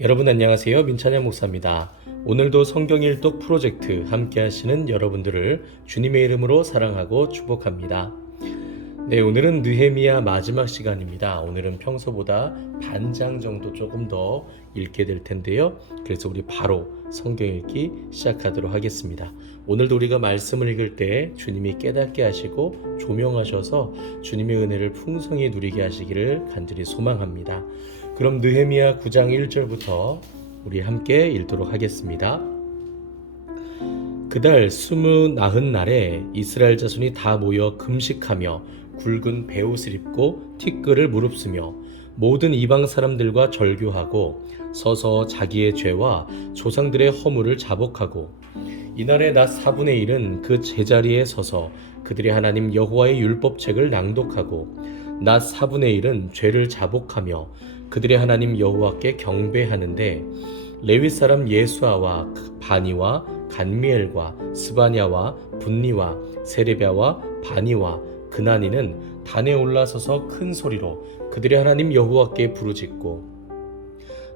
여러분 안녕하세요. 민찬양 목사입니다. 오늘도 성경 일독 프로젝트 함께 하시는 여러분들을 주님의 이름으로 사랑하고 축복합니다. 네, 오늘은 느헤미야 마지막 시간입니다. 오늘은 평소보다 반장 정도 조금 더 읽게 될 텐데요. 그래서 우리 바로 성경 읽기 시작하도록 하겠습니다. 오늘도 우리가 말씀을 읽을 때 주님이 깨닫게 하시고 조명하셔서 주님의 은혜를 풍성히 누리게 하시기를 간절히 소망합니다. 그럼 느헤미야 9장 1절부터 우리 함께 읽도록 하겠습니다. 그달 29날에 이스라엘 자손이 다 모여 금식하며 굵은 베옷을 입고 티끌을 무릅쓰며 모든 이방 사람들과 절교하고 서서 자기의 죄와 조상들의 허물을 자복하고 이날의 낮 4분의 1은 그 제자리에 서서 그들의 하나님 여호와의 율법책을 낭독하고 낮 4분의 1은 죄를 자복하며 그들의 하나님 여호와께 경배하는데 레위 사람 예수아와 바니와 간미엘과 스바냐와 분니와 세레비아와 바니와 그나니는 단에 올라서서 큰 소리로 그들의 하나님 여호와께 부르짖고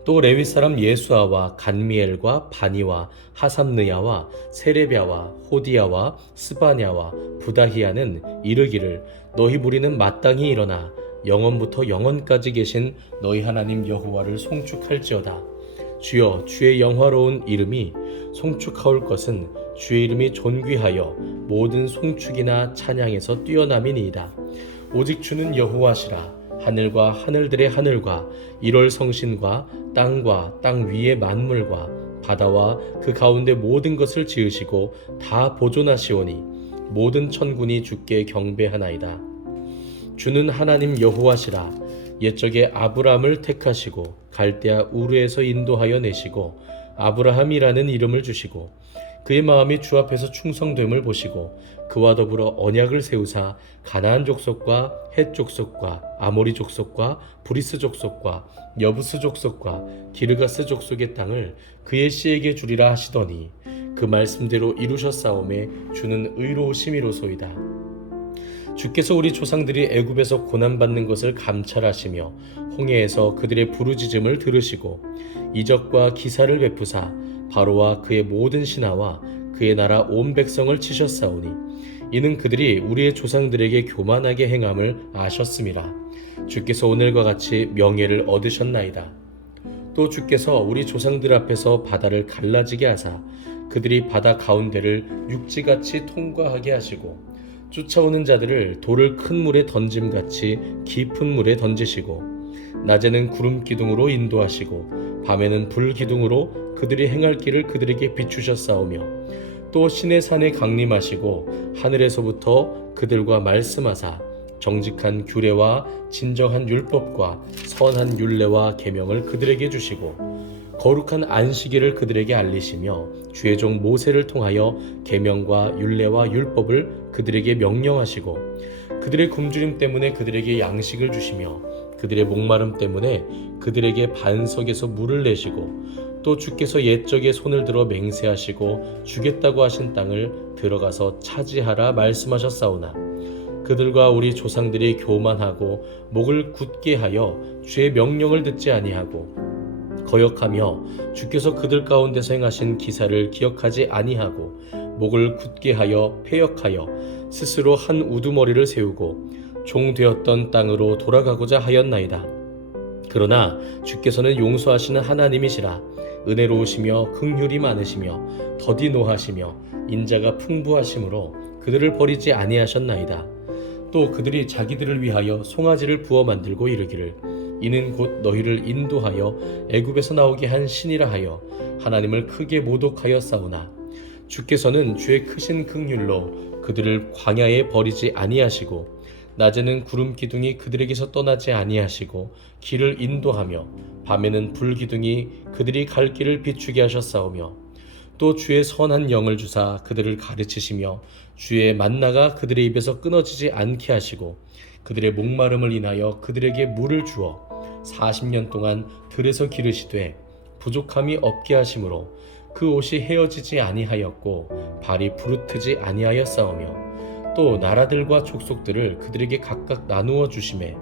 또 레위 사람 예수아와 간미엘과 바니와 하삼느야와 세레비아와 호디야와 스바냐와 부다히야는 이르기를 너희 무리는 마땅히 일어나 영원부터 영원까지 계신 너희 하나님 여호와를 송축할지어다. 주여 주의 영화로운 이름이 송축하올 것은 주의 이름이 존귀하여 모든 송축이나 찬양에서 뛰어남이니이다. 오직 주는 여호와시라. 하늘과 하늘들의 하늘과 일월 성신과 땅과 땅 위의 만물과 바다와 그 가운데 모든 것을 지으시고 다 보존하시오니 모든 천군이 주께 경배하나이다. 주는 하나님 여호와시라. 옛적에 아브라함을 택하시고 갈대아 우르에서 인도하여 내시고 아브라함이라는 이름을 주시고 그의 마음이 주 앞에서 충성됨을 보시고 그와 더불어 언약을 세우사 가나안 족속과 헷 족속과 아모리 족속과 브리스 족속과 여부스 족속과 기르가스 족속의 땅을 그의 씨에게 주리라 하시더니 그 말씀대로 이루셨사오매 주는 의로우심이로소이다. 주께서 우리 조상들이 애굽에서 고난받는 것을 감찰하시며 홍해에서 그들의 부르짖음을 들으시고 이적과 기사를 베푸사 바로와 그의 모든 신하와 그의 나라 온 백성을 치셨사오니 이는 그들이 우리의 조상들에게 교만하게 행함을 아셨음이라. 주께서 오늘과 같이 명예를 얻으셨나이다. 또 주께서 우리 조상들 앞에서 바다를 갈라지게 하사 그들이 바다 가운데를 육지같이 통과하게 하시고 쫓아오는 자들을 돌을 큰 물에 던짐같이 깊은 물에 던지시고 낮에는 구름 기둥으로 인도하시고 밤에는 불 기둥으로 그들이 행할 길을 그들에게 비추셨사오며 또 신의 산에 강림하시고 하늘에서부터 그들과 말씀하사 정직한 규례와 진정한 율법과 선한 율례와 계명을 그들에게 주시고 거룩한 안식일을 그들에게 알리시며 주의 종 모세를 통하여 계명과 율례와 율법을 그들에게 명령하시고 그들의 굶주림 때문에 그들에게 양식을 주시며 그들의 목마름 때문에 그들에게 반석에서 물을 내시고 또 주께서 옛적에 손을 들어 맹세하시고 주겠다고 하신 땅을 들어가서 차지하라 말씀하셨사오나 그들과 우리 조상들이 교만하고 목을 굳게 하여 주의 명령을 듣지 아니하고 거역하며 주께서 그들 가운데서 행하신 기사를 기억하지 아니하고 목을 굳게 하여 패역하여 스스로 한 우두머리를 세우고 종되었던 땅으로 돌아가고자 하였나이다. 그러나 주께서는 용서하시는 하나님이시라. 은혜로우시며 긍휼이 많으시며 더디 노하시며 인자가 풍부하심으로 그들을 버리지 아니하셨나이다. 또 그들이 자기들을 위하여 송아지를 부어 만들고 이르기를 이는 곧 너희를 인도하여 애굽에서 나오게 한 신이라 하여 하나님을 크게 모독하여 싸우나 주께서는 주의 크신 긍휼로 그들을 광야에 버리지 아니하시고 낮에는 구름 기둥이 그들에게서 떠나지 아니하시고 길을 인도하며 밤에는 불 기둥이 그들이 갈 길을 비추게 하셨사오며 또 주의 선한 영을 주사 그들을 가르치시며 주의 만나가 그들의 입에서 끊어지지 않게 하시고 그들의 목마름을 인하여 그들에게 물을 주어 40년 동안 들에서 기르시되 부족함이 없게 하심으로 그 옷이 헤어지지 아니하였고 발이 부르트지 아니하였사오며 또 나라들과 족속들을 그들에게 각각 나누어 주심에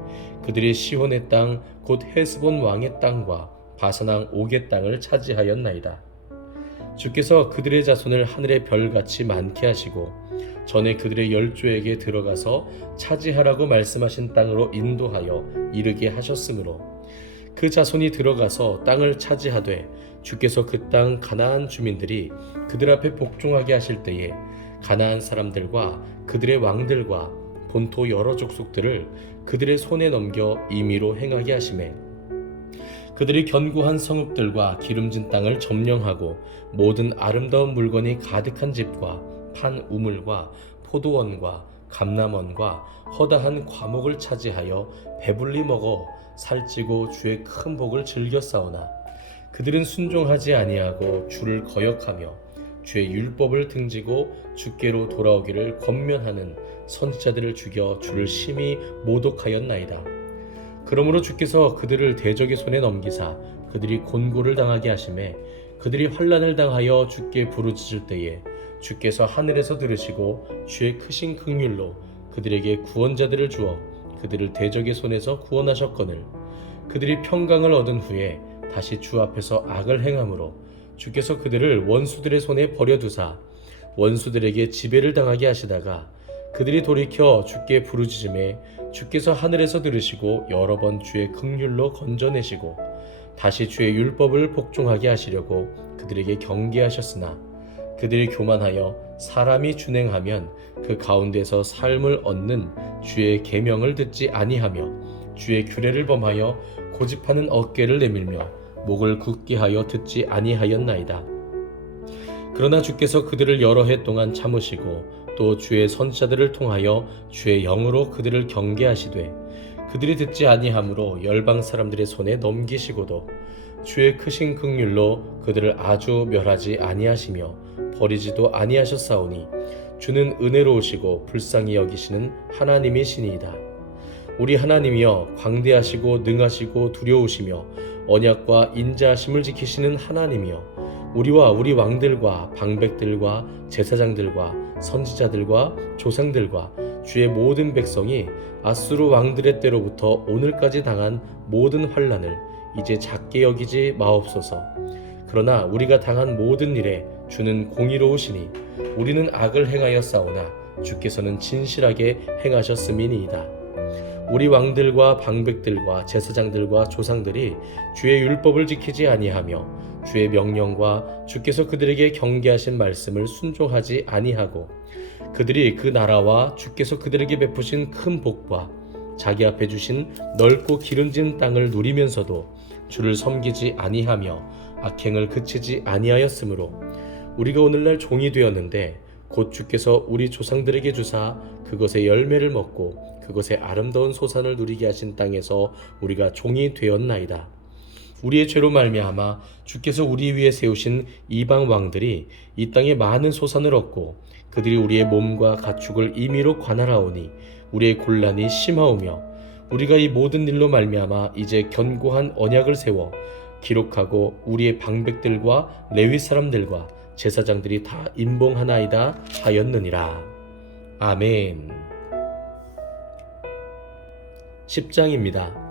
그들의 시혼의 땅 곧 헤스본 왕의 땅과 바산왕 옥의 땅을 차지하였나이다. 주께서 그들의 자손을 하늘의 별같이 많게 하시고 전에 그들의 열조에게 들어가서 차지하라고 말씀하신 땅으로 인도하여 이르게 하셨으므로 그 자손이 들어가서 땅을 차지하되 주께서 그 땅 가나안 주민들이 그들 앞에 복종하게 하실 때에 가나안 사람들과 그들의 왕들과 본토 여러 족속들을 그들의 손에 넘겨 임의로 행하게 하시매 그들이 견고한 성읍들과 기름진 땅을 점령하고 모든 아름다운 물건이 가득한 집과 판 우물과 포도원과 감람원과 허다한 과목을 차지하여 배불리 먹어 살찌고 주의 큰 복을 즐겨 싸우나 그들은 순종하지 아니하고 주를 거역하며 주의 율법을 등지고 주께로 돌아오기를 권면하는 선지자들을 죽여 주를 심히 모독하였나이다. 그러므로 주께서 그들을 대적의 손에 넘기사 그들이 곤고를 당하게 하시매 그들이 환난을 당하여 주께 부르짖을 때에 주께서 하늘에서 들으시고 주의 크신 긍휼로 그들에게 구원자들을 주어 그들을 대적의 손에서 구원하셨거늘 그들이 평강을 얻은 후에 다시 주 앞에서 악을 행함으로 주께서 그들을 원수들의 손에 버려두사 원수들에게 지배를 당하게 하시다가 그들이 돌이켜 주께 부르짖음에 주께서 하늘에서 들으시고 여러 번 주의 긍휼로 건져내시고 다시 주의 율법을 복종하게 하시려고 그들에게 경계하셨으나 그들이 교만하여 사람이 준행하면 그 가운데서 삶을 얻는 주의 계명을 듣지 아니하며 주의 규례를 범하여 고집하는 어깨를 내밀며 목을 굳게 하여 듣지 아니하였나이다. 그러나 주께서 그들을 여러 해 동안 참으시고 또 주의 선지자들을 통하여 주의 영으로 그들을 경계하시되 그들이 듣지 아니하므로 열방 사람들의 손에 넘기시고도 주의 크신 긍휼로 그들을 아주 멸하지 아니하시며 버리지도 아니하셨사오니 주는 은혜로우시고 불쌍히 여기시는 하나님이시니이다. 우리 하나님이여 광대하시고 능하시고 두려우시며 언약과 인자하심을 지키시는 하나님이여 우리와 우리 왕들과 방백들과 제사장들과 선지자들과 조상들과 주의 모든 백성이 아수르 왕들의 때로부터 오늘까지 당한 모든 환난을 이제 작게 여기지 마옵소서. 그러나 우리가 당한 모든 일에 주는 공의로우시니 우리는 악을 행하여 싸우나 주께서는 진실하게 행하셨음이니이다. 우리 왕들과 방백들과 제사장들과 조상들이 주의 율법을 지키지 아니하며 주의 명령과 주께서 그들에게 경계하신 말씀을 순종하지 아니하고 그들이 그 나라와 주께서 그들에게 베푸신 큰 복과 자기 앞에 주신 넓고 기름진 땅을 누리면서도 주를 섬기지 아니하며 악행을 그치지 아니하였으므로 우리가 오늘날 종이 되었는데 곧 주께서 우리 조상들에게 주사 그것의 열매를 먹고 그것의 아름다운 소산을 누리게 하신 땅에서 우리가 종이 되었나이다. 우리의 죄로 말미암아 주께서 우리 위에 세우신 이방 왕들이 이 땅에 많은 소산을 얻고 그들이 우리의 몸과 가축을 임의로 관할하오니 우리의 곤란이 심하오며 우리가 이 모든 일로 말미암아 이제 견고한 언약을 세워 기록하고 우리의 방백들과 레위 사람들과 제사장들이 다 임봉하나이다 하였느니라. 아멘. 10장입니다.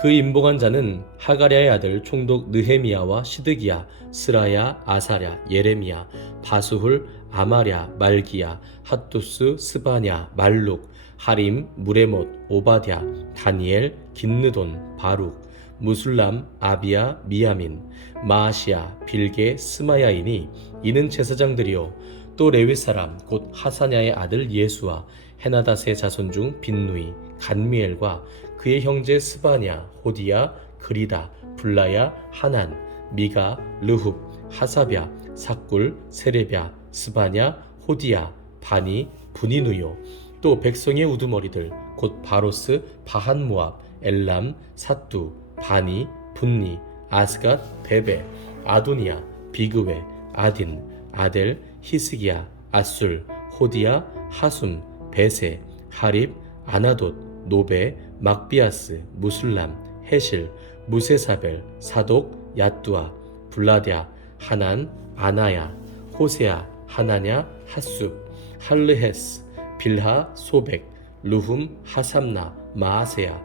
그 임봉한 자는 하가랴의 아들 총독 느헤미야와 시드기야, 스라야, 아사랴, 예레미야, 바수훌, 아마랴, 말기야, 핫두스, 스바냐, 말룩, 하림, 무레못, 오바댜, 다니엘, 긴느돈, 바룩, 무술람, 아비야, 미야민, 마아시야, 빌게, 스마야이니 이는 제사장들이요 또 레위 사람 곧 하사냐의 아들 예수와 헤나닷의 자손 중 빈누이, 간미엘과 그의 형제 스바냐, 호디야, 그리다, 블라야, 하난, 미가, 르흡, 하사랴, 삭굴, 세레랴, 스바냐, 호디야, 바니, 분이누요 또 백성의 우두머리들 곧 바로스, 바한모압, 엘람, 사뚜, 바니, 분니, 아스갓, 베베, 아도니아, 비그웨, 아딘, 아델, 히스기야, 아술, 호디야, 하숨, 베세, 하립, 아나돗, 노베, 막비아스, 무술람, 헤실, 무세사벨, 사독, 야뚜아, 블라랴, 하난, 아나야, 호세아, 하나냐, 핫숲, 할르헤스, 빌하, 소백, 루훔, 하삼나, 마아세야,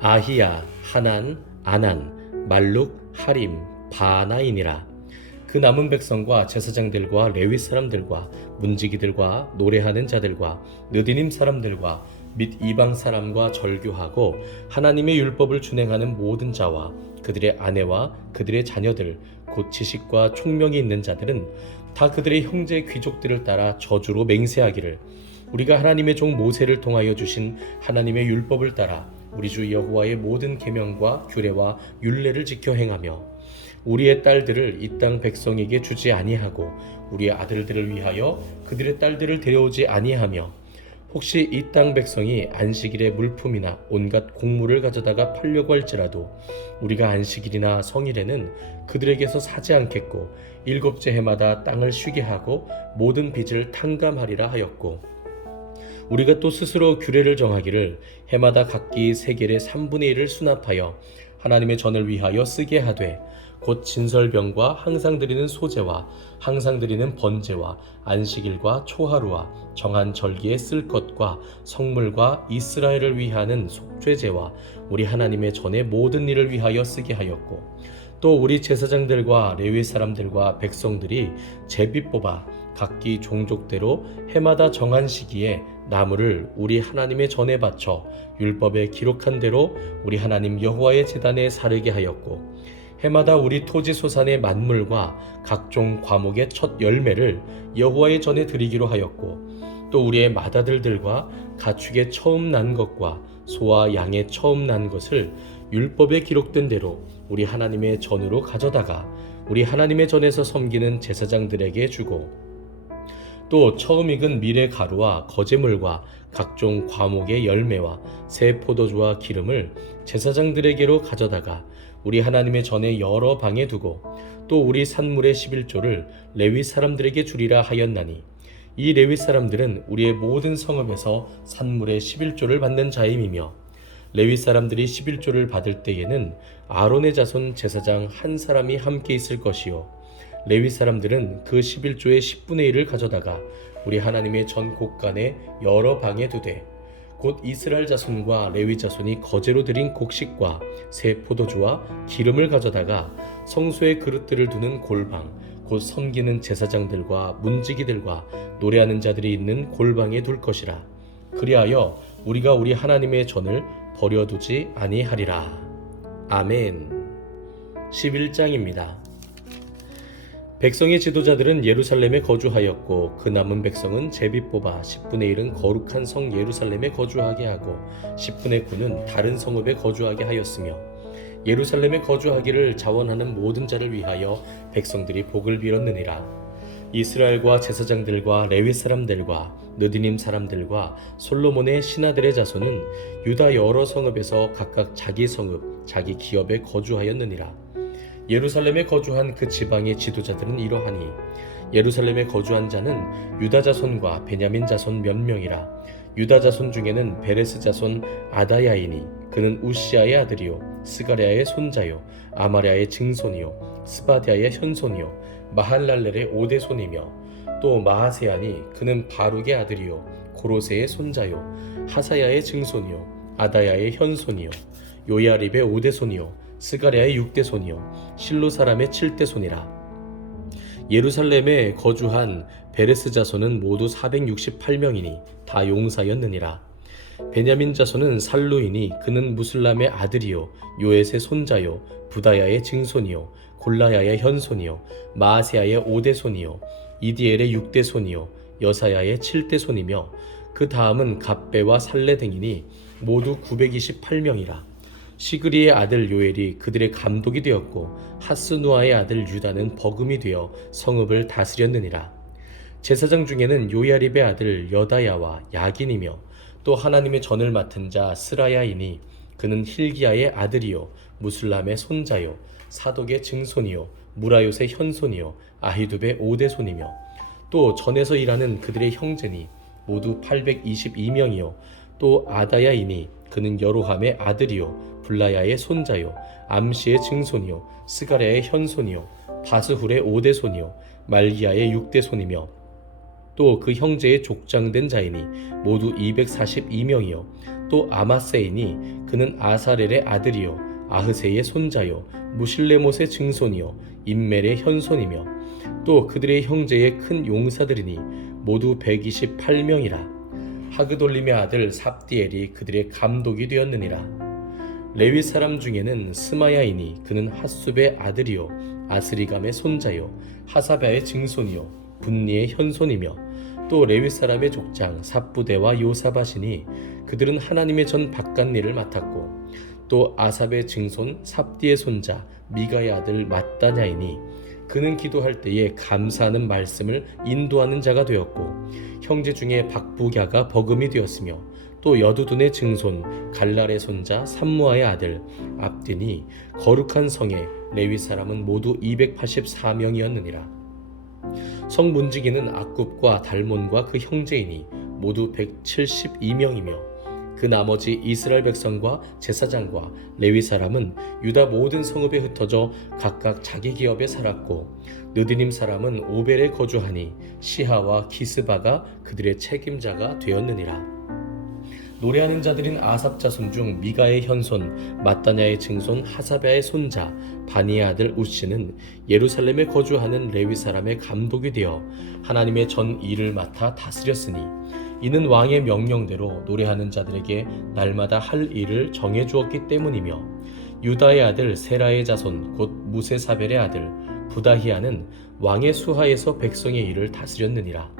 아히야, 하난, 아난, 말룩, 하림, 바나이니라. 그 남은 백성과 제사장들과 레위 사람들과 문지기들과 노래하는 자들과 느디님 사람들과 및 이방 사람과 절교하고 하나님의 율법을 준행하는 모든 자와 그들의 아내와 그들의 자녀들 곧 지식과 총명이 있는 자들은 다 그들의 형제 귀족들을 따라 저주로 맹세하기를 우리가 하나님의 종 모세를 통하여 주신 하나님의 율법을 따라 우리 주 여호와의 모든 계명과 규례와 율례를 지켜 행하며 우리의 딸들을 이 땅 백성에게 주지 아니하고 우리의 아들들을 위하여 그들의 딸들을 데려오지 아니하며 혹시 이 땅 백성이 안식일에 물품이나 온갖 곡물을 가져다가 팔려고 할지라도 우리가 안식일이나 성일에는 그들에게서 사지 않겠고 일곱째 해마다 땅을 쉬게 하고 모든 빚을 탕감하리라 하였고 우리가 또 스스로 규례를 정하기를 해마다 각기 세겔의 3분의 1을 수납하여 하나님의 전을 위하여 쓰게 하되 곧 진설병과 항상 드리는 소제와 항상 드리는 번제와 안식일과 초하루와 정한 절기에 쓸 것과 성물과 이스라엘을 위하는 속죄제와 우리 하나님의 전의 모든 일을 위하여 쓰게 하였고 또 우리 제사장들과 레위 사람들과 백성들이 제비 뽑아 각기 종족대로 해마다 정한 시기에 나무를 우리 하나님의 전에 바쳐 율법에 기록한 대로 우리 하나님 여호와의 제단에 사르게 하였고 해마다 우리 토지 소산의 만물과 각종 과목의 첫 열매를 여호와의 전에 드리기로 하였고 또 우리의 맏아들들과 가축의 처음 난 것과 소와 양의 처음 난 것을 율법에 기록된 대로 우리 하나님의 전으로 가져다가 우리 하나님의 전에서 섬기는 제사장들에게 주고 또 처음 익은 밀의 가루와 거제물과 각종 과목의 열매와 새 포도주와 기름을 제사장들에게로 가져다가 우리 하나님의 전에 여러 방에 두고 또 우리 산물의 11조를 레위 사람들에게 주리라 하였나니 이 레위 사람들은 우리의 모든 성읍에서 산물의 11조를 받는 자임이며 레위 사람들이 11조를 받을 때에는 아론의 자손 제사장 한 사람이 함께 있을 것이요 레위 사람들은 그 11조의 10분의 1을 가져다가 우리 하나님의 전 곳간에 여러 방에 두되 곧 이스라엘 자손과 레위 자손이 거제로 드린 곡식과 새 포도주와 기름을 가져다가 성소의 그릇들을 두는 골방 곧 섬기는 제사장들과 문지기들과 노래하는 자들이 있는 골방에 둘 것이라. 그리하여 우리가 우리 하나님의 전을 버려두지 아니하리라. 아멘. 11장입니다. 백성의 지도자들은 예루살렘에 거주하였고 그 남은 백성은 제비 뽑아 10분의 1은 거룩한 성 예루살렘에 거주하게 하고 10분의 9는 다른 성읍에 거주하게 하였으며 예루살렘에 거주하기를 자원하는 모든 자를 위하여 백성들이 복을 빌었느니라. 이스라엘과 제사장들과 레위 사람들과 느디님 사람들과 솔로몬의 신하들의 자손은 유다 여러 성읍에서 각각 자기 성읍 자기 기업에 거주하였느니라. 예루살렘에 거주한 그 지방의 지도자들은 이러하니 예루살렘에 거주한 자는 유다 자손과 베냐민 자손 몇 명이라. 유다 자손 중에는 베레스 자손 아다야이니 그는 우시아의 아들이요 스가랴의 손자요 아마랴의 증손이요 스바디아의 현손이요 마할랄렐의 오대손이며 또 마하세아니 그는 바룩의 아들이요 고로세의 손자요 하사야의 증손이요 아다야의 현손이요 요야립의 오대손이요 스가랴의 6대손이요 실로 사람의 7대손이라. 예루살렘에 거주한 베레스 자손은 모두 468명이니 다 용사였느니라. 베냐민 자손은 살루이니 그는 무슬람의 아들이요 요엣의 손자요 부다야의 증손이요 골라야의 현손이요 마아세아의 5대손이요 이디엘의 6대손이요 여사야의 7대손이며 그 다음은 갑배와 살레 등이니 모두 928명이라. 시그리의 아들 요엘이 그들의 감독이 되었고 하스누아의 아들 유다는 버금이 되어 성읍을 다스렸느니라. 제사장 중에는 요야립의 아들 여다야와 야긴이며 또 하나님의 전을 맡은 자 스라야이니 그는 힐기야의 아들이요 무슬람의 손자요 사독의 증손이요 무라요의 현손이요 아히두베의 5대손이며 또 전에서 일하는 그들의 형제니 모두 822명이요 또 아다야이니 그는 여로함의 아들이요 블라야의 손자요 암시의 증손이요 스가랴의 현손이요 바스훌의 5대손이요 말기야의 6대손이며 또 그 형제의 족장된 자이니 모두 242명이요 또 아마세이니 그는 아사렐의 아들이요 아흐세의 손자요 무실레못의 증손이요 임멜의 현손이며 또 그들의 형제의 큰 용사들이니 모두 128명이라. 하그돌림의 아들 삽디엘이 그들의 감독이 되었느니라. 레위 사람 중에는 스마야이니 그는 핫숲의 아들이요 아스리감의 손자요 하사바의 증손이요 분니의 현손이며 또 레위 사람의 족장 삽부대와 요사바시니 그들은 하나님의 전 바깥일을 맡았고 또 아삽의 증손 삽디의 손자 미가의 아들 mat다냐이니 그는 기도할 때에 감사하는 말씀을 인도하는 자가 되었고 형제 중에 박부갸가 버금이 되었으며 또 여두둔의 증손 갈랄의 손자 삼무아의 아들 압딘이 거룩한 성에 레위 사람은 모두 284명이었느니라. 성 문지기는 악굽과 달몬과 그 형제이니 모두 172명이며 그 나머지 이스라엘 백성과 제사장과 레위 사람은 유다 모든 성읍에 흩어져 각각 자기 기업에 살았고 느디님 사람은 오벨에 거주하니 시하와 기스바가 그들의 책임자가 되었느니라. 노래하는 자들인 아삽 자손 중 미가의 현손 mat다냐의 증손 하사바의 손자 바니의 아들 우시는 예루살렘에 거주하는 레위 사람의 감독이 되어 하나님의 전 일을 맡아 다스렸으니 이는 왕의 명령대로 노래하는 자들에게 날마다 할 일을 정해 주었기 때문이며 유다의 아들 세라의 자손 곧 무세사벨의 아들 부다히아는 왕의 수하에서 백성의 일을 다스렸느니라.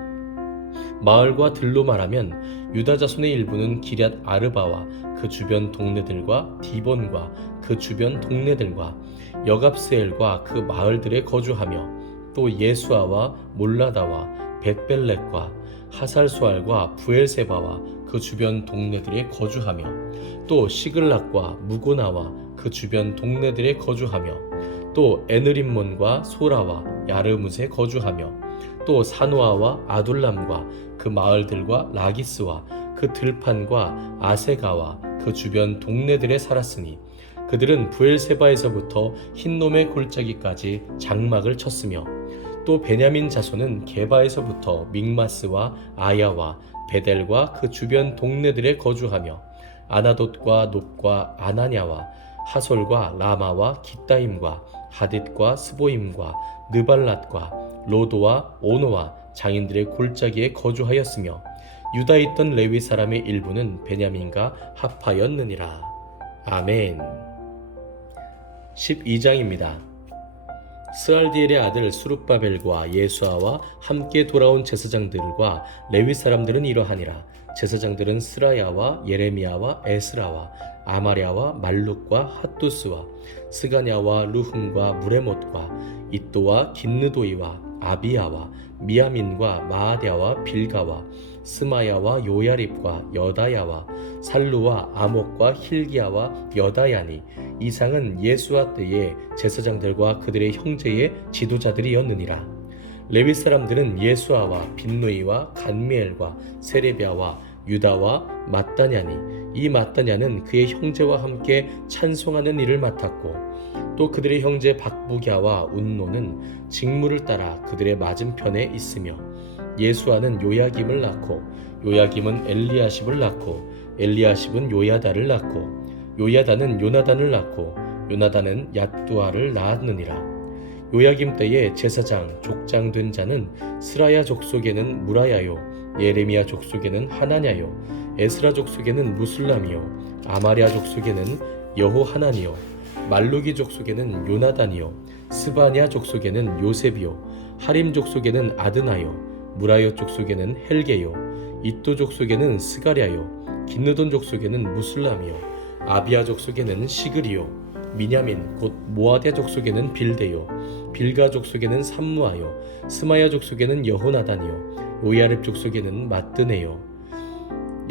마을과 들로 말하면 유다 자손의 일부는 기럇 아르바와 그 주변 동네들과 디본과 그 주변 동네들과 여갑스엘과 그 마을들에 거주하며 또 예수아와 몰라다와 벳벨렉과 하살수알과 부엘세바와 그 주변 동네들에 거주하며 또 시글락과 무고나와 그 주변 동네들에 거주하며 또 에느림몬과 소라와 야르뭇에 거주하며 또 사노아와 아둘람과 그 마을들과 라기스와 그 들판과 아세가와 그 주변 동네들에 살았으니 그들은 부엘세바에서부터 흰놈의 골짜기까지 장막을 쳤으며 또 베냐민 자손은 게바에서부터 믹마스와 아야와 베델과 그 주변 동네들에 거주하며 아나돗과 높과 아나냐와 하솔과 라마와 기따임과 하딧과 스보임과 느발랏과 로도와 오노와 장인들의 골짜기에 거주하였으며 유다에 있던 레위 사람의 일부는 베냐민과 합하였느니라. 아멘. 12장입니다. 스알디엘의 아들 수룹바벨과 예수아와 함께 돌아온 제사장들과 레위 사람들은 이러하니라. 제사장들은 스라야와 예레미야와 에스라와 아마랴와 말룩과 핫두스와 스가냐와 루흠과 무레못과 이또와 긴느도이와 아비야와 미야민과 마아랴와 빌가와 스마야와 요야립과 여다야와 살루와 아목과 힐기야와 여다야니 이상은 예수아 때의 제사장들과 그들의 형제의 지도자들이었느니라. 레위 사람들은 예수아와 빈누이와 간미엘과 세레비아와 유다와 mat다냐니 이 mat다냐는 그의 형제와 함께 찬송하는 일을 맡았고 또 그들의 형제 박부갸와 운노는 직무를 따라 그들의 맞은편에 있으며 예수아는 요야김을 낳고 요야김은 엘리야십을 낳고 엘리야십은 요야다를 낳고 요야다는 요나단을 낳고 요나단은 얏두아를 낳았느니라. 요야김 때에 제사장 족장 된 자는 스라야 족속에는 무라야요 예레미야 족속에는 하나냐요 에스라 족속에는 무술람이요 아마랴 족속에는 여호하나니요 말루기 족속에는 요나단이요 스바냐 족속에는 요셉이요 하림 족속에는 아드나요 무라요 족속에는 헬게요 이또 족속에는 스가랴요 긴느돈 족속에는 무술람이요 아비야 족속에는 시그리요 미냐민 곧 모아대 족속에는 빌데요 빌가 족속에는 삼무아요 스마야 족속에는 여호나단이요 요야렙 족속에는 마뜨네요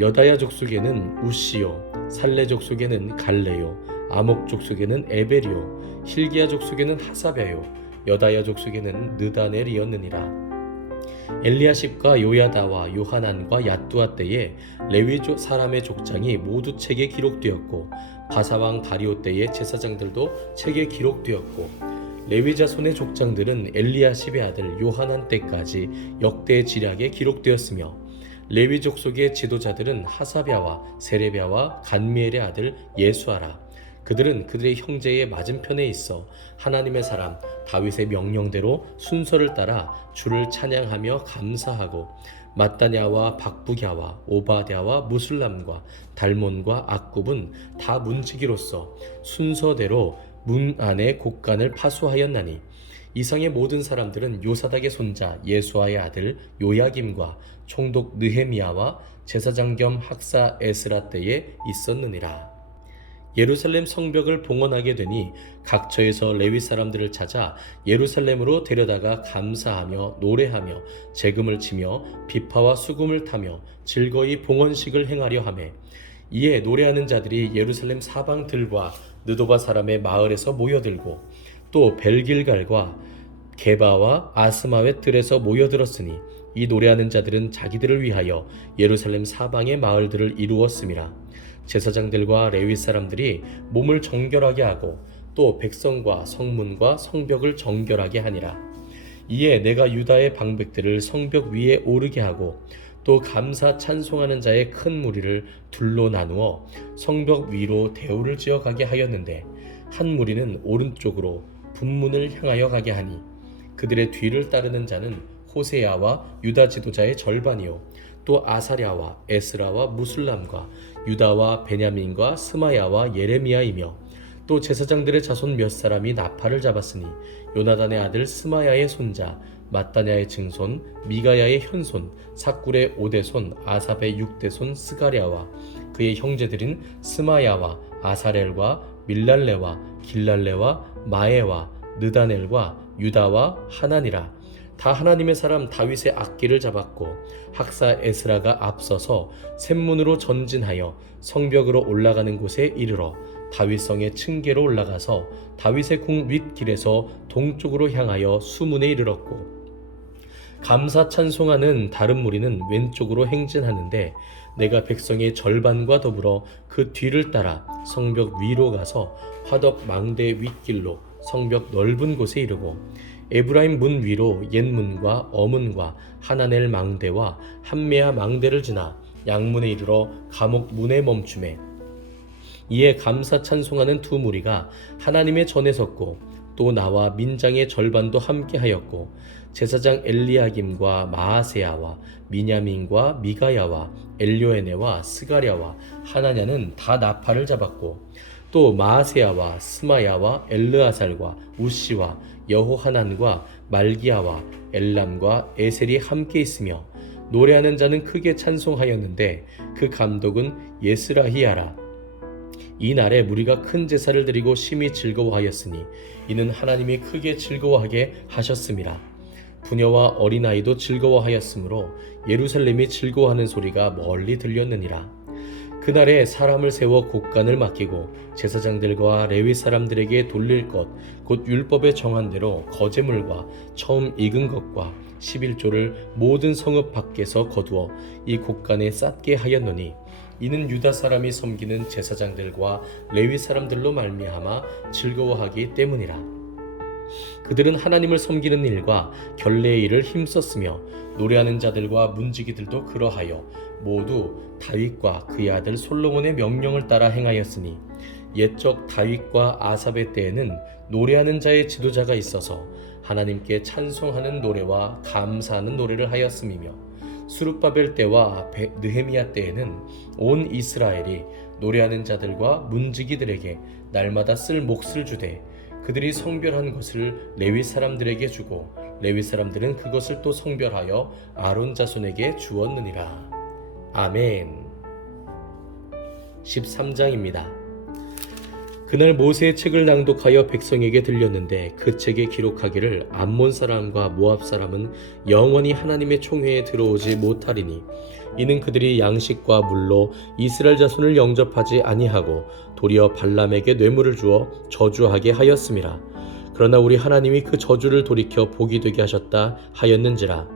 여다야 족속에는 우시요 살레 족속에는 갈레요 아목 족속에는 에벨이요 힐기야 족속에는 하사베요 여다야 족속에는 느다넬이었느니라. 엘리야십과 요야다와 요하난과 얏두아 때에 레위 사람의 족장이 모두 책에 기록되었고 바사왕 다리오 때의 제사장들도 책에 기록되었고 레위 자손의 족장들은 엘리야십의 아들 요하난 때까지 역대 지략에 기록되었으며 레위 족속의 지도자들은 하사랴와 세레비아와 간미엘의 아들 예수아라. 그들은 그들의 형제의 맞은편에 있어 하나님의 사람 다윗의 명령대로 순서를 따라 주를 찬양하며 감사하고 마따냐와 박부갸와 오바댜와 무술람과 달몬과 악굽은 다 문지기로서 순서대로 문 안의 곡간을 파수하였나니 이상의 모든 사람들은 요사닥의 손자 예수아의 아들 요야김과 총독 느헤미야와 제사장 겸 학사 에스라 때에 있었느니라. 예루살렘 성벽을 봉헌하게 되니 각처에서 레위 사람들을 찾아 예루살렘으로 데려다가 감사하며 노래하며 재금을 치며 비파와 수금을 타며 즐거이 봉헌식을 행하려 하매 이에 노래하는 자들이 예루살렘 사방들과 느도바 사람의 마을에서 모여들고 또 벨길갈과 게바와 아스마웻 들에서 모여들었으니 이 노래하는 자들은 자기들을 위하여 예루살렘 사방의 마을들을 이루었음이라. 제사장들과 레위 사람들이 몸을 정결하게 하고 또 백성과 성문과 성벽을 정결하게 하니라. 이에 내가 유다의 방백들을 성벽 위에 오르게 하고 또 감사 찬송하는 자의 큰 무리를 둘로 나누어 성벽 위로 대우를 지어 가게 하였는데 한 무리는 오른쪽으로 분문을 향하여 가게 하니 그들의 뒤를 따르는 자는 호세야와 유다 지도자의 절반이요 또 아사랴와 에스라와 무술람과 유다와 베냐민과 스마야와 예레미야이며 또 제사장들의 자손 몇 사람이 나팔을 잡았으니 요나단의 아들 스마야의 손자 마따냐의 증손 미가야의 현손 삭굴의 5대손 아삽의 6대손 스가랴와 그의 형제들인 스마야와 아사렐과 밀랄레와 길랄레와 마에와 느다넬과 유다와 하나니라. 다 하나님의 사람 다윗의 악기를 잡았고 학사 에스라가 앞서서 샘문으로 전진하여 성벽으로 올라가는 곳에 이르러 다윗성의 층계로 올라가서 다윗의 궁 윗길에서 동쪽으로 향하여 수문에 이르렀고 감사 찬송하는 다른 무리는 왼쪽으로 행진하는데 내가 백성의 절반과 더불어 그 뒤를 따라 성벽 위로 가서 화덕 망대 윗길로 성벽 넓은 곳에 이르고 에브라임 문 위로 옛문과 어문과 하나넬 망대와 한메아 망대를 지나 양문에 이르러 감옥 문에 멈추매 이에 감사 찬송하는 두 무리가 하나님의 전에 섰고 또 나와 민장의 절반도 함께 하였고 제사장 엘리야김과 마아세야와 미냐민과 미가야와 엘료에네와 스가랴와 하나냐는 다 나팔을 잡았고 또 마아세야와 스마야와 엘르아살과 우시와 여호하난과 말기야와 엘람과 에셀이 함께 있으며 노래하는 자는 크게 찬송하였는데 그 감독은 예스라히야라. 이 날에 무리가 큰 제사를 드리고 심히 즐거워하였으니 이는 하나님이 크게 즐거워하게 하셨음이라. 부녀와 어린아이도 즐거워하였으므로 예루살렘이 즐거워하는 소리가 멀리 들렸느니라. 그날에 사람을 세워 곡간을 맡기고 제사장들과 레위 사람들에게 돌릴 것 곧 율법에 정한 대로 거제물과 처음 익은 것과 11조를 모든 성읍 밖에서 거두어 이 곡간에 쌓게 하였노니 이는 유다 사람이 섬기는 제사장들과 레위 사람들로 말미암아 즐거워하기 때문이라. 그들은 하나님을 섬기는 일과 결례의 일을 힘썼으며 노래하는 자들과 문지기들도 그러하여 모두 다윗과 그의 아들 솔로몬의 명령을 따라 행하였으니 옛적 다윗과 아삽의 때에는 노래하는 자의 지도자가 있어서 하나님께 찬송하는 노래와 감사하는 노래를 하였음이며 수룹바벨 때와 느헤미야 때에는 온 이스라엘이 노래하는 자들과 문지기들에게 날마다 쓸 몫을 주되 그들이 성별한 것을 레위 사람들에게 주고 레위 사람들은 그것을 또 성별하여 아론 자손에게 주었느니라. 아멘. 13장입니다. 그날 모세의 책을 낭독하여 백성에게 들렸는데 그 책에 기록하기를 암몬 사람과 모압 사람은 영원히 하나님의 총회에 들어오지 못하리니 이는 그들이 양식과 물로 이스라엘 자손을 영접하지 아니하고 도리어 발람에게 뇌물을 주어 저주하게 하였음이라. 그러나 우리 하나님이 그 저주를 돌이켜 복이 되게 하셨다 하였는지라.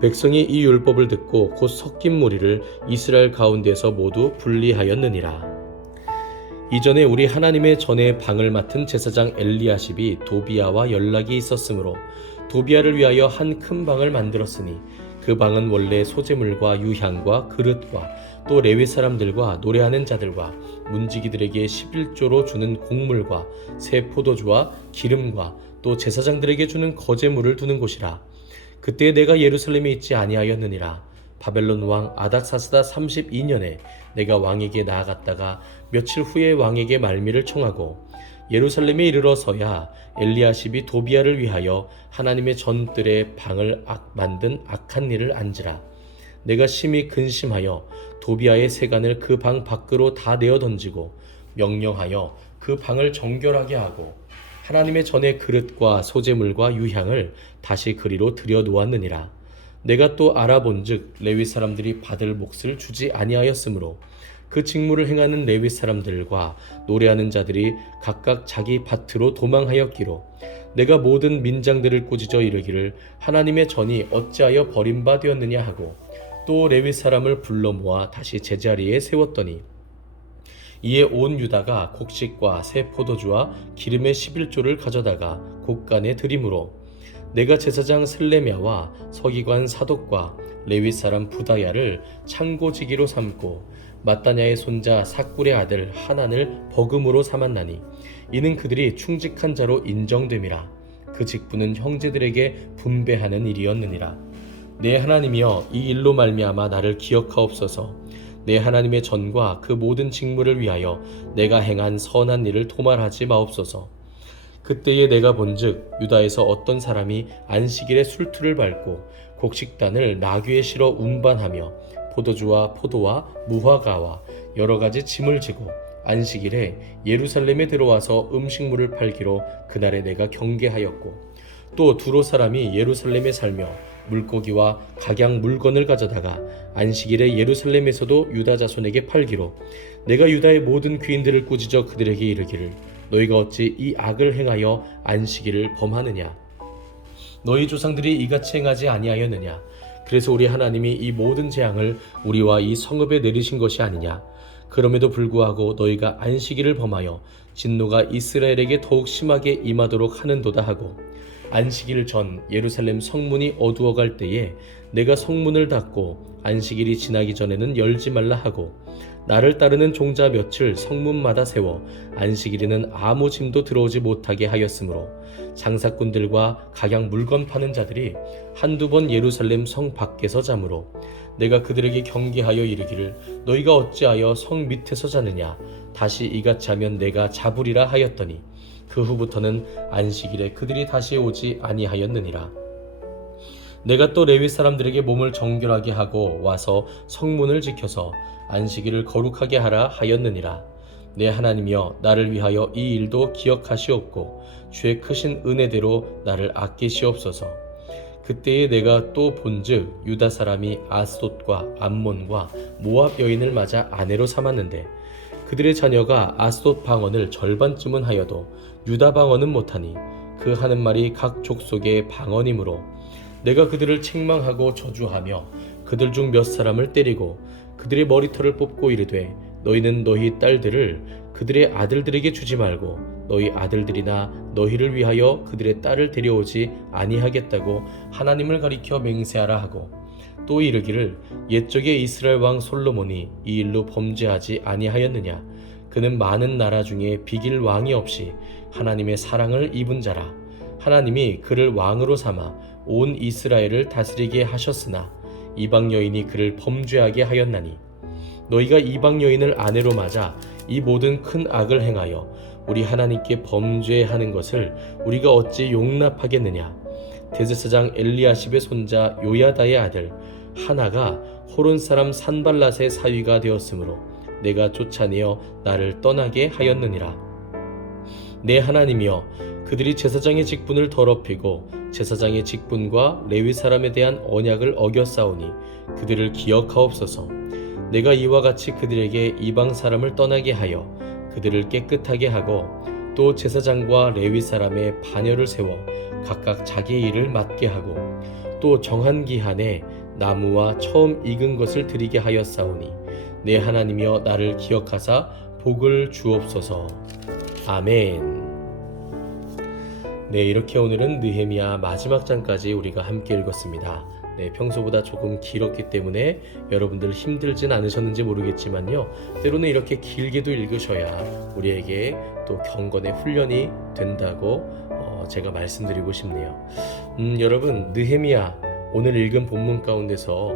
백성이 이 율법을 듣고 곧 섞인 무리를 이스라엘 가운데서 모두 분리하였느니라. 이전에 우리 하나님의 전에 방을 맡은 제사장 엘리야십이 도비야와 연락이 있었으므로 도비야를 위하여 한 큰 방을 만들었으니 그 방은 원래 소재물과 유향과 그릇과 또 레위 사람들과 노래하는 자들과 문지기들에게 11조로 주는 곡물과 새 포도주와 기름과 또 제사장들에게 주는 거제물을 두는 곳이라. 그때 내가 예루살렘에 있지 아니하였느니라. 바벨론 왕 아닥사스다 32년에 내가 왕에게 나아갔다가 며칠 후에 왕에게 말미를 청하고 예루살렘에 이르러서야 엘리야십이 도비야를 위하여 하나님의 전뜰에 방을 만든 악한 일을 안지라. 내가 심히 근심하여 도비야의 세간을 그 방 밖으로 다 내어 던지고 명령하여 그 방을 정결하게 하고 하나님의 전의 그릇과 소재물과 유향을 다시 그리로 들여 놓았느니라. 내가 또 알아본즉 레위 사람들이 받을 몫을 주지 아니하였으므로 그 직무를 행하는 레위 사람들과 노래하는 자들이 각각 자기 밭으로 도망하였기로 내가 모든 민장들을 꾸짖어 이르기를 하나님의 전이 어찌하여 버림바 되었느냐 하고 또 레위 사람을 불러 모아 다시 제자리에 세웠더니 이에 온 유다가 곡식과 새 포도주와 기름의 11조를 가져다가 곡간에 들이므로 내가 제사장 슬레미야와 서기관 사독과 레위 사람 부다야를 창고지기로 삼고 마따냐의 손자 삭굴의 아들 하난을 버금으로 삼았나니 이는 그들이 충직한 자로 인정됨이라. 그 직분은 형제들에게 분배하는 일이었느니라. 내 하나님이여 이 일로 말미암아 나를 기억하옵소서. 내 하나님의 전과 그 모든 직무를 위하여 내가 행한 선한 일을 도말하지 마옵소서. 그때에 내가 본즉 유다에서 어떤 사람이 안식일에 술투를 밟고 곡식단을 나귀에 실어 운반하며 포도주와 포도와 무화과와 여러 가지 짐을 지고 안식일에 예루살렘에 들어와서 음식물을 팔기로 그날에 내가 경계하였고 또 두로 사람이 예루살렘에 살며 물고기와 각양 물건을 가져다가 안식일에 예루살렘에서도 유다 자손에게 팔기로 내가 유다의 모든 귀인들을 꾸짖어 그들에게 이르기를 너희가 어찌 이 악을 행하여 안식일을 범하느냐. 너희 조상들이 이같이 행하지 아니하였느냐. 그래서 우리 하나님이 이 모든 재앙을 우리와 이 성읍에 내리신 것이 아니냐. 그럼에도 불구하고 너희가 안식일을 범하여 진노가 이스라엘에게 더욱 심하게 임하도록 하는도다 하고 안식일 전 예루살렘 성문이 어두워갈 때에 내가 성문을 닫고 안식일이 지나기 전에는 열지 말라 하고 나를 따르는 종자 며칠 성문마다 세워 안식일에는 아무 짐도 들어오지 못하게 하였으므로 장사꾼들과 각양 물건 파는 자들이 한두 번 예루살렘 성 밖에서 자므로 내가 그들에게 경계하여 이르기를 너희가 어찌하여 성 밑에서 자느냐. 다시 이같이 하면 내가 잡으리라 하였더니 그 후부터는 안식일에 그들이 다시 오지 아니하였느니라. 내가 또 레위 사람들에게 몸을 정결하게 하고 와서 성문을 지켜서 안식일을 거룩하게 하라 하였느니라. 내 하나님이여 나를 위하여 이 일도 기억하시옵고 주의 크신 은혜대로 나를 아끼시옵소서. 그때에 내가 또 본즉 유다 사람이 아스돗과 암몬과 모압 여인을 맞아 아내로 삼았는데 그들의 자녀가 아스돗 방언을 절반쯤은 하여도 유다 방언은 못하니 그 하는 말이 각 족속의 방언이므로 내가 그들을 책망하고 저주하며 그들 중 몇 사람을 때리고 그들의 머리털을 뽑고 이르되 너희는 너희 딸들을 그들의 아들들에게 주지 말고 너희 아들들이나 너희를 위하여 그들의 딸을 데려오지 아니하겠다고 하나님을 가리켜 맹세하라 하고 또 이르기를 옛적에 이스라엘 왕 솔로몬이 이 일로 범죄하지 아니하였느냐. 그는 많은 나라 중에 비길 왕이 없이 하나님의 사랑을 입은 자라. 하나님이 그를 왕으로 삼아 온 이스라엘을 다스리게 하셨으나 이방 여인이 그를 범죄하게 하였나니 너희가 이방 여인을 아내로 맞아 이 모든 큰 악을 행하여 우리 하나님께 범죄하는 것을 우리가 어찌 용납하겠느냐. 대제사장 엘리야십의 손자 요야다의 아들 하나가 호론 사람 산발랏의 사위가 되었으므로 내가 쫓아내어 나를 떠나게 하였느니라. 내 하나님이여 그들이 제사장의 직분을 더럽히고 제사장의 직분과 레위 사람에 대한 언약을 어겼사오니 그들을 기억하옵소서. 내가 이와 같이 그들에게 이방 사람을 떠나게 하여 그들을 깨끗하게 하고 또 제사장과 레위 사람의 반열을 세워 각각 자기 일을 맡게 하고 또 정한 기한에 나무와 처음 익은 것을 드리게 하였사오니 내 하나님이여 나를 기억하사 복을 주옵소서. 아멘. 네, 이렇게 오늘은 느헤미야 마지막 장까지 우리가 함께 읽었습니다. 평소보다 조금 길었기 때문에 여러분들 힘들진 않으셨는지 모르겠지만요. 때로는 이렇게 길게도 읽으셔야 우리에게 또 경건의 훈련이 된다고 제가 말씀드리고 싶네요. 여러분, 느헤미야 오늘 읽은 본문 가운데서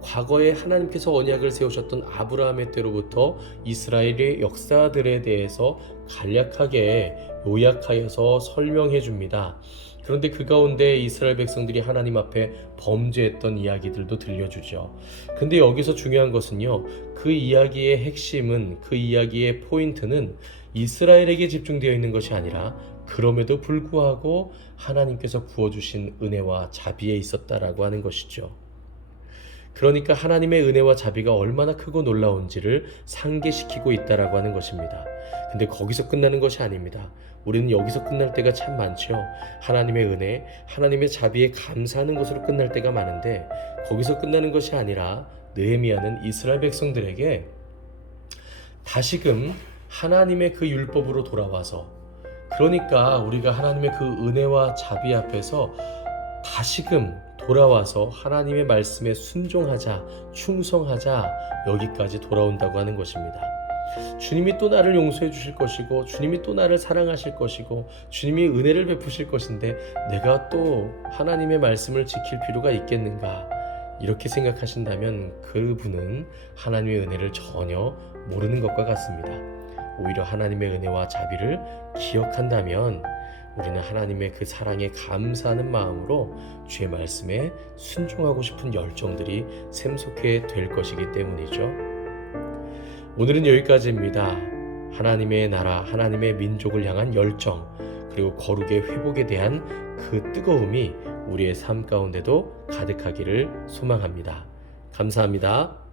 과거에 하나님께서 언약을 세우셨던 아브라함의 때로부터 이스라엘의 역사들에 대해서 간략하게 요약하여서 설명해 줍니다. 그런데 그 가운데 이스라엘 백성들이 하나님 앞에 범죄했던 이야기들도 들려주죠. 근데 여기서 중요한 것은요, 그 이야기의 핵심은, 그 이야기의 포인트는 이스라엘에게 집중되어 있는 것이 아니라 그럼에도 불구하고 하나님께서 부어주신 은혜와 자비에 있었다라고 하는 것이죠. 그러니까 하나님의 은혜와 자비가 얼마나 크고 놀라운지를 상기시키고 있다라고 하는 것입니다. 근데 거기서 끝나는 것이 아닙니다. 우리는 여기서 끝날 때가 참 많죠. 하나님의 은혜, 하나님의 자비에 감사하는 것으로 끝날 때가 많은데 거기서 끝나는 것이 아니라 느헤미야는 이스라엘 백성들에게 다시금 하나님의 그 율법으로 돌아와서, 그러니까 우리가 하나님의 그 은혜와 자비 앞에서 다시금 돌아와서 하나님의 말씀에 순종하자, 충성하자, 여기까지 돌아온다고 하는 것입니다. 주님이 또 나를 용서해 주실 것이고, 주님이 또 나를 사랑하실 것이고, 주님이 은혜를 베푸실 것인데 내가 또 하나님의 말씀을 지킬 필요가 있겠는가, 이렇게 생각하신다면 그분은 하나님의 은혜를 전혀 모르는 것과 같습니다. 오히려 하나님의 은혜와 자비를 기억한다면 우리는 하나님의 그 사랑에 감사하는 마음으로 주의 말씀에 순종하고 싶은 열정들이 샘솟게 될 것이기 때문이죠. 오늘은 여기까지입니다. 하나님의 나라, 하나님의 민족을 향한 열정, 그리고 거룩의 회복에 대한 그 뜨거움이 우리의 삶 가운데도 가득하기를 소망합니다. 감사합니다.